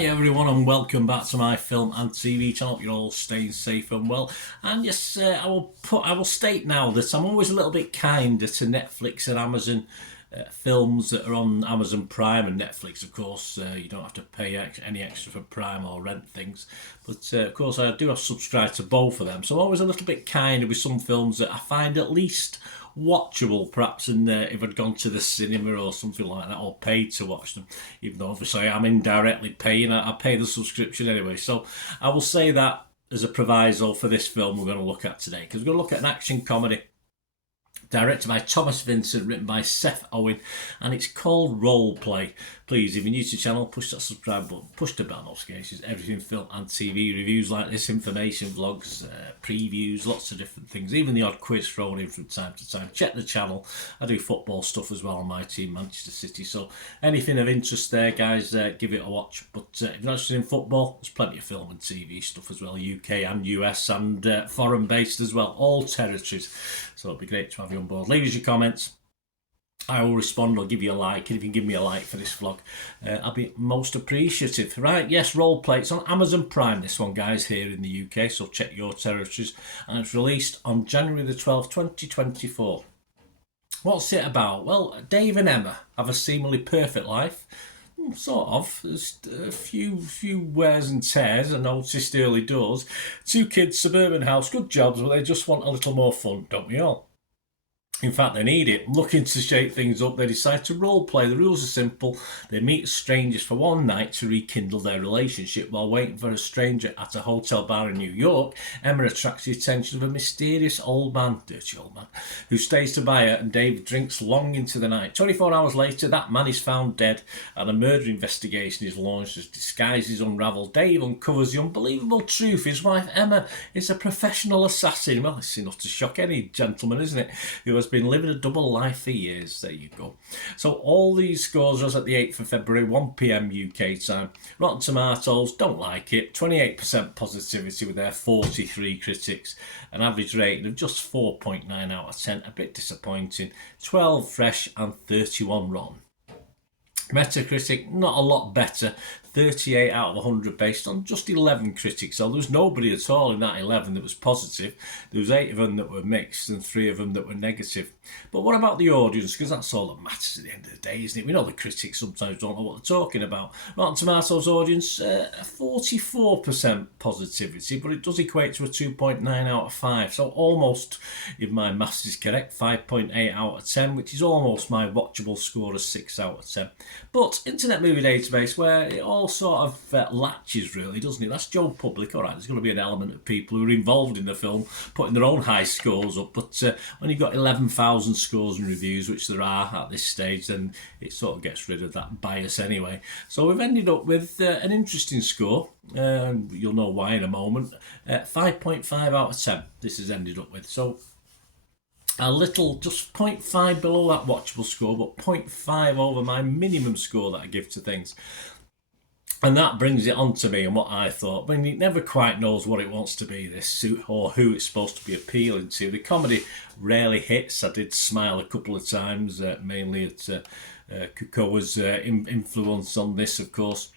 Hi everyone and welcome back to my film and TV channel. You're all staying safe and well. And yes, I will state now that I'm always a little bit kinder to Netflix and Amazon films that are on Amazon Prime and Netflix. Of course, you don't have to pay any extra for Prime or rent things. But of course, I do have subscribed to both of them. So I'm always a little bit kinder with some films that I find at least watchable, perhaps, and if I'd gone to the cinema or something like that, or paid to watch them, even though obviously I'm indirectly paying. I pay the subscription anyway. So I will say that as a proviso for this film we're going to look at today, because we're going to look at an action comedy directed by Thomas Vincent, written by Seth Owen, and it's called Role Play. Please, if you're new to the channel, push that subscribe button, push the bell notifications, everything film and TV, reviews like this, information, vlogs, previews, lots of different things, even the odd quiz thrown in from time to time. Check the channel. I do football stuff as well on my team, Manchester City, so anything of interest there, guys, give it a watch. But if you're not interested in football, there's plenty of film and TV stuff as well, UK and US and foreign based as well, all territories. So it'd be great to have you on board. Leave us your comments. I will respond. I'll give you a like, and if you can give me a like for this vlog, I'll be most appreciative. Right, yes, Role Play. It's on Amazon Prime, this one, guys, here in the UK, so check your territories. And it's released on January the 12th, 2024. What's it about? Well, Dave and Emma have a seemingly perfect life. Sort of. There's a few wears and tears, I noticed early doors. 2 kids, suburban house, good jobs, but they just want a little more fun, don't we all? In fact, they need it. Looking to shake things up, they decide to role play. The rules are simple. They meet strangers for one night to rekindle their relationship. While waiting for a stranger at a hotel bar in New York, Emma attracts the attention of a mysterious old man, dirty old man, who stays to buy her, and Dave drinks long into the night. 24 hours later, that man is found dead, and a murder investigation is launched. As disguises unravel, Dave uncovers the unbelievable truth. His wife, Emma, is a professional assassin. Well, it's enough to shock any gentleman, isn't it? Who has been living a double life for years. There you go. So all these scores are at the 8th of February, 1 p.m. UK time. Rotten Tomatoes, don't like it. 28% positivity with their 43 critics. An average rating of just 4.9 out of 10. A bit disappointing. 12 fresh and 31 rotten. Metacritic, not a lot better. 38 out of 100 based on just 11 critics. So there was nobody at all in that 11 that was positive. There was 8 of them that were mixed and 3 of them that were negative. But what about the audience? Because that's all that matters at the end of the day, isn't it? We know the critics sometimes don't know what they're talking about. Rotten Tomatoes audience, 44% positivity, but it does equate to a 2.9 out of 5. So almost, if my maths is correct, 5.8 out of 10, which is almost my watchable score of 6 out of 10. But Internet Movie Database, where it all sort of latches, really, doesn't it? That's Joe Public. All right, there's going to be an element of people who are involved in the film putting their own high scores up, but when you've got 11,000 scores and reviews, which there are at this stage, then it sort of gets rid of that bias anyway. So we've ended up with an interesting score. You'll know why in a moment. 5.5 out of 10 this has ended up with. So a little, just 0.5 below that watchable score, but 0.5 over my minimum score that I give to things. And that brings it on to me and what I thought. I mean, it never quite knows what it wants to be, this, or who it's supposed to be appealing to. The comedy rarely hits. I did smile a couple of times, mainly at Kukoa's influence on this, of course.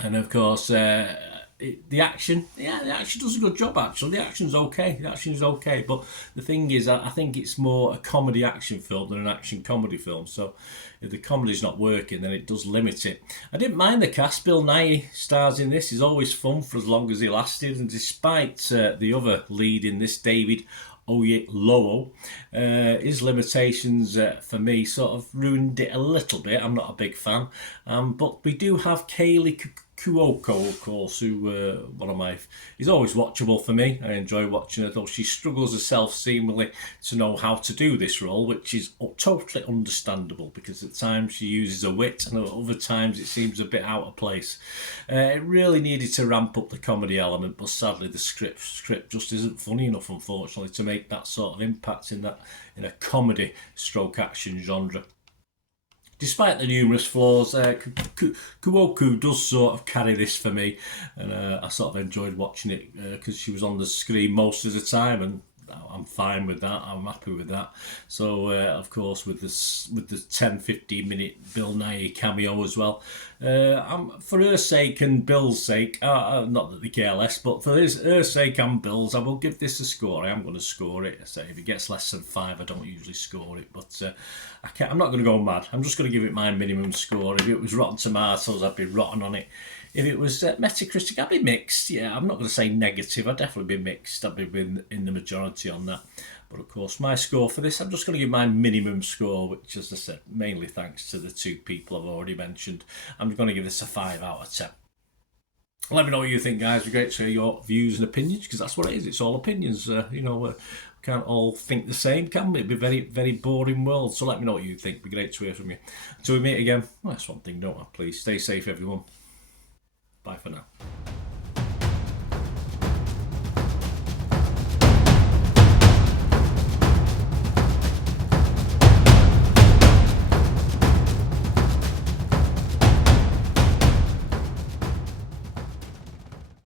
And of course, the action does a good job, actually. The action's okay. The action is okay. But the thing is, I think it's more a comedy action film than an action comedy film. So if the comedy's not working, then it does limit it. I didn't mind the cast. Bill Nighy stars in this. He's always fun for as long as he lasted. And despite the other lead in this, David Oyelowo, his limitations for me sort of ruined it a little bit. I'm not a big fan. But we do have Kaylee Cuoco, of course, who he's always watchable for me. I enjoy watching her, though she struggles herself seemingly to know how to do this role, which is totally understandable, because at times she uses a wit and at other times it seems a bit out of place. It really needed to ramp up the comedy element, but sadly the script just isn't funny enough, unfortunately, to make that sort of impact in a comedy stroke action genre. Despite the numerous flaws, Kuoku does sort of carry this for me, and I sort of enjoyed watching it because she was on the screen most of the time, and I'm fine with that. I'm happy with that. So of course with the 10-15 minute Bill Nighy cameo as well. For her sake and Bill's sake, not that they care less, but for her sake and Bill's, I will give this a score. I am going to score it. So if it gets less than 5, I don't usually score it, but I'm not going to go mad. I'm just going to give it my minimum score. If it was Rotten Tomatoes, I'd be rotten on it. If it was Metacritic, I'd be mixed. Yeah, I'm not going to say negative. I'd definitely be mixed. I'd be in the majority on that. But of course, my score for this, I'm just going to give my minimum score, which, as I said, mainly thanks to the 2 people I've already mentioned. I'm going to give this a 5 out of 10. Let me know what you think, guys. It'd be great to hear your views and opinions, because that's what it is. It's all opinions. We can't all think the same, can we? It'd be a very, very boring world. So let me know what you think. It'd be great to hear from you. Until we meet again, well, that's one thing, don't I? Please stay safe, everyone. Bye for now.